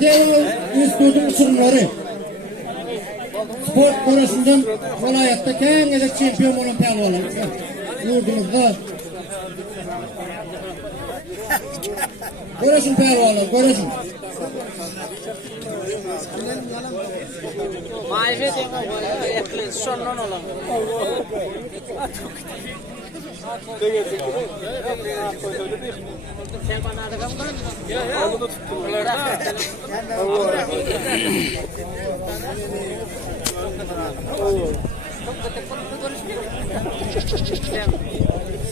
Dev Üstüdün usulları. Sport konusunda vilayatta keng edek çempiyon olan pelvanlar. Yurdumuzda. Görüşün pelvanlar, görüşün. Mavi ekli sondan olan. Sen bana adam var mı? Ya. Onu da tuttular da.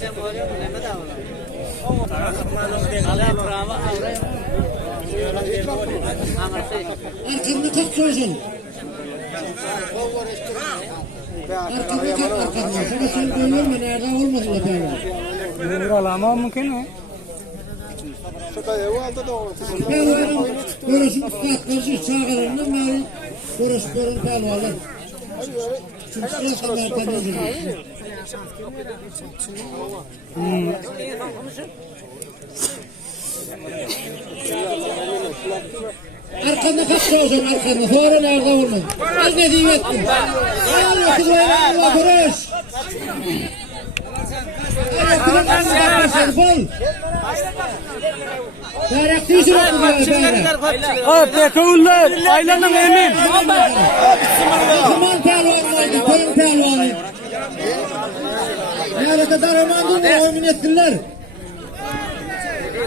Sen oraya mı ne davranıyorsun? Allah bravo avray. Arkamda kalk çocuğun. Arkamda kalk arkamda. Sana sen görüyorum nerede olmasın da pelvan. Vuralama mümkün mü? Pelvanın görüşün kalkması sağlarından beri görüşün pelvanlar. Çünkü sırasından tanıyorsun. Arkanda kaç çocuğun arkanda. Sonra nerede olmaz. Az ne diyeyim ettim. Allah kızlarına Allah koruş. Allah kızlarına bakmasın. Bol. Bayrak tüysün okudum bayrak. Abi kavullar. Aylanın emin. Osman pelvan vardı. Koyun pelvanı. Nerede darıman durmuyor. Oyun ettiler.